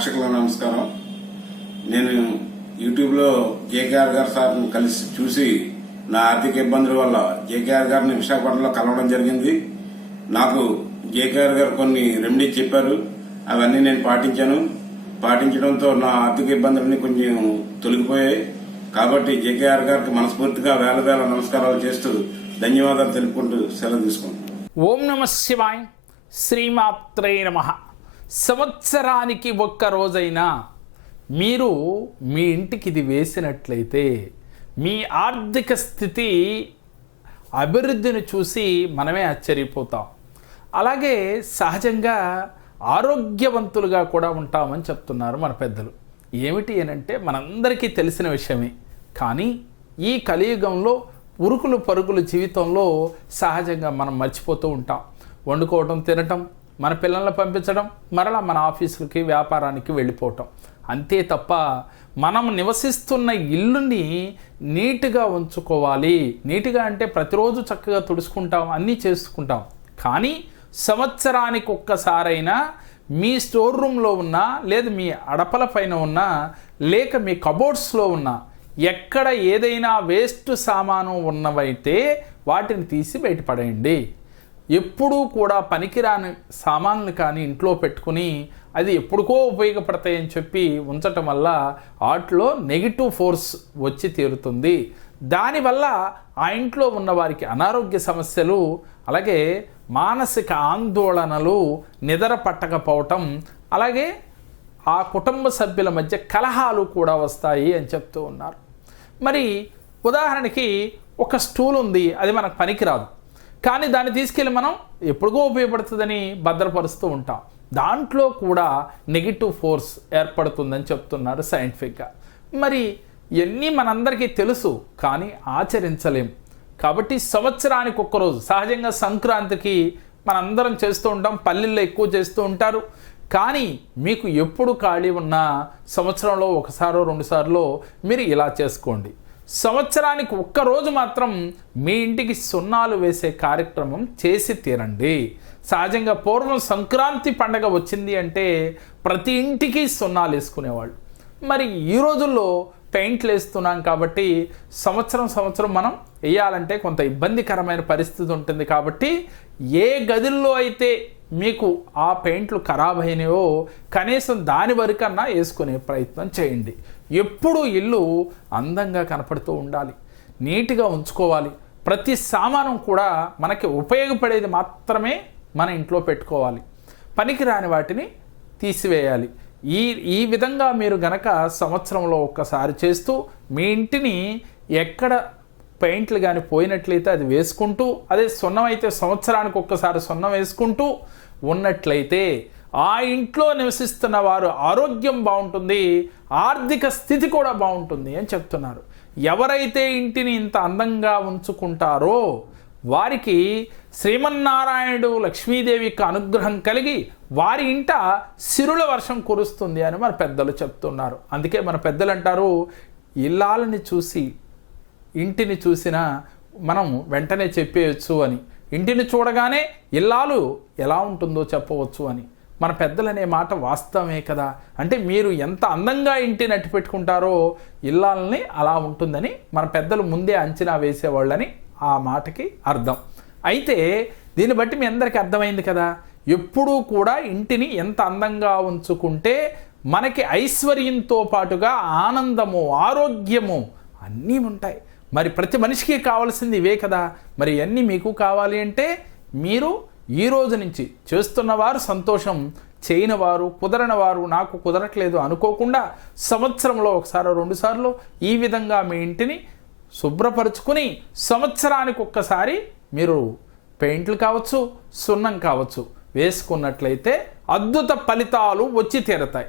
ప్రేక్షకులకు నమస్కారం. నేను యూట్యూబ్లో జేకేఆర్ గారు సార్ని కలిసి చూసి నా ఆర్థిక ఇబ్బందుల వల్ల జేకేఆర్ గారిని విశాఖపట్నంలో కలవడం జరిగింది. నాకు జేకేఆర్ గారు కొన్ని రెమెడీస్ చెప్పారు. అవన్నీ నేను పాటించాను. పాటించడంతో నా ఆర్థిక ఇబ్బందులన్నీ కొంచెం తొలగిపోయాయి. కాబట్టి జేకేఆర్ గారికి మనస్ఫూర్తిగా వేల వేల నమస్కారాలు చేస్తూ ధన్యవాదాలు తెలుపుకుంటూ సెలవు తీసుకుంటున్నాను. ఓం నమ శివాయ్. శ్రీమాత్రే నమ. సంవత్సరానికి ఒక్క రోజైనా మీరు మీ ఇంటికి ఇది వేసినట్లయితే మీ ఆర్థిక స్థితి అభివృద్ధిని చూసి మనమే ఆశ్చర్యపోతాం. అలాగే సహజంగా ఆరోగ్యవంతులుగా కూడా ఉంటామని చెప్తున్నారు మన పెద్దలు. ఏమిటి అనంటే మనందరికీ తెలిసిన విషయమే. కానీ ఈ కలియుగంలో ఉరుకులు పరుగులు జీవితంలో సహజంగా మనం మర్చిపోతూ ఉంటాం. వండుకోవటం తినటం మన పిల్లల్ని పంపించడం మరలా మన ఆఫీసులకి వ్యాపారానికి వెళ్ళిపోవటం. అంతే తప్ప మనం నివసిస్తున్న ఇల్లుని నీట్గా ఉంచుకోవాలి. నీట్గా అంటే ప్రతిరోజు చక్కగా తుడుచుకుంటాం అన్నీ చేసుకుంటాం. కానీ సంవత్సరానికి ఒక్కసారైనా మీ స్టోర్ రూమ్లో ఉన్న లేదు మీ అడపల పైన ఉన్న లేక మీ కబోర్డ్స్లో ఉన్న ఎక్కడ ఏదైనా వేస్ట్ సామాను ఉన్నవైతే వాటిని తీసి బయటపడేయండి. ఎప్పుడూ కూడా పనికిరాని సామాన్లు కానీ ఇంట్లో పెట్టుకుని అది ఎప్పుడుకో ఉపయోగపడతాయని చెప్పి ఉంచటం వల్ల వాటిలో నెగిటివ్ ఫోర్స్ వచ్చి తీరుతుంది. దానివల్ల ఆ ఇంట్లో ఉన్న వారికి అనారోగ్య సమస్యలు అలాగే మానసిక ఆందోళనలు నిద్ర పట్టకపోవటం అలాగే ఆ కుటుంబ సభ్యుల మధ్య కలహాలు కూడా వస్తాయి అని చెప్తూ ఉన్నారు. మరి ఉదాహరణకి ఒక స్టూల్ ఉంది అది మనకు పనికిరాదు. కానీ దాన్ని తీసుకెళ్ళి మనం ఎప్పుడుగో ఉపయోగపడుతుందని భద్రపరుస్తూ ఉంటాం. దాంట్లో కూడా నెగిటివ్ ఫోర్స్ ఏర్పడుతుందని చెప్తున్నారు సైంటిఫిక్గా. మరి ఇవన్నీ మనందరికీ తెలుసు కానీ ఆచరించలేం. కాబట్టి సంవత్సరానికి ఒక్కరోజు సహజంగా సంక్రాంతికి మనందరం చేస్తూ ఉంటాం పల్లెల్లో ఎక్కువ చేస్తూ ఉంటారు. కానీ మీకు ఎప్పుడు ఖాళీ ఉన్నా సంవత్సరంలో ఒకసారో రెండుసార్లు మీరు ఇలా చేసుకోండి. సంవత్సరానికి ఒక్కరోజు మాత్రం మీ ఇంటికి సున్నాలు వేసే కార్యక్రమం చేసి తీరండి. సహజంగా పూర్వం సంక్రాంతి పండగ వచ్చింది అంటే ప్రతి ఇంటికి సున్నాలు వేసుకునేవాళ్ళు. మరి ఈ రోజుల్లో పెయింట్లు వేస్తున్నాం కాబట్టి సంవత్సరం సంవత్సరం మనం వేయాలంటే కొంత ఇబ్బందికరమైన పరిస్థితి ఉంటుంది కాబట్టి ఏ గదుల్లో అయితే మీకు ఆ పెయింట్లు ఖరాబ్ అయినాయో కనీసం దాని వరకన్నా వేసుకునే ప్రయత్నం చేయండి. ఎప్పుడూ ఇల్లు అందంగా కనపడుతూ ఉండాలి. నీట్గా ఉంచుకోవాలి. ప్రతి సామానం కూడా మనకి ఉపయోగపడేది మాత్రమే మన ఇంట్లో పెట్టుకోవాలి. పనికిరాని వాటిని తీసివేయాలి. ఈ ఈ విధంగా మీరు గనక సంవత్సరంలో ఒక్కసారి చేస్తూ మీ ఇంటిని ఎక్కడ పెయింట్లు కానీ పోయినట్లయితే అది వేసుకుంటూ అదే సున్నం అయితే సంవత్సరానికి ఒక్కసారి సున్నం వేసుకుంటూ ఉన్నట్లయితే ఆ ఇంట్లో నివసిస్తున్న వారు ఆరోగ్యం బాగుంటుంది ఆర్థిక స్థితి కూడా బాగుంటుంది అని చెప్తున్నారు. ఎవరైతే ఇంటిని ఇంత అందంగా ఉంచుకుంటారో వారికి శ్రీమన్నారాయణుడు లక్ష్మీదేవికి అనుగ్రహం కలిగి వారి ఇంట సిరుల వర్షం కురుస్తుంది అని మన పెద్దలు చెప్తున్నారు. అందుకే మన పెద్దలు అంటారు ఇల్లాలని చూసి ఇంటిని చూసినా మనం వెంటనే చెప్పేయచ్చు అని. ఇంటిని చూడగానే ఇల్లాలు ఎలా ఉంటుందో చెప్పవచ్చు అని. మన పెద్దలనే మాట వాస్తవమే కదా. అంటే మీరు ఎంత అందంగా ఇంటిని అట్టి పెట్టుకుంటారో ఇల్లాలని అలా ఉంటుందని మన పెద్దలు ముందే అంచనా వేసేవాళ్ళని ఆ మాటకి అర్థం. అయితే దీన్ని బట్టి మీ అందరికీ అర్థమైంది కదా. ఎప్పుడూ కూడా ఇంటిని ఎంత అందంగా ఉంచుకుంటే మనకి ఐశ్వర్యంతో పాటుగా ఆనందము ఆరోగ్యము అన్నీ ఉంటాయి. మరి ప్రతి మనిషికి కావాల్సింది ఇవే కదా. మరి అన్నీ మీకు కావాలి అంటే మీరు ఈ రోజు నుంచి చేస్తున్నవారు సంతోషం చేయని వారు కుదరని వారు నాకు కుదరట్లేదు అనుకోకుండా సంవత్సరంలో ఒకసారి రెండుసార్లు ఈ విధంగా మీ ఇంటిని శుభ్రపరుచుకుని సంవత్సరానికి ఒక్కసారి మీరు పెయింట్లు కావచ్చు సున్నం కావచ్చు వేసుకున్నట్లయితే అద్భుత ఫలితాలు వచ్చి తీరతాయి.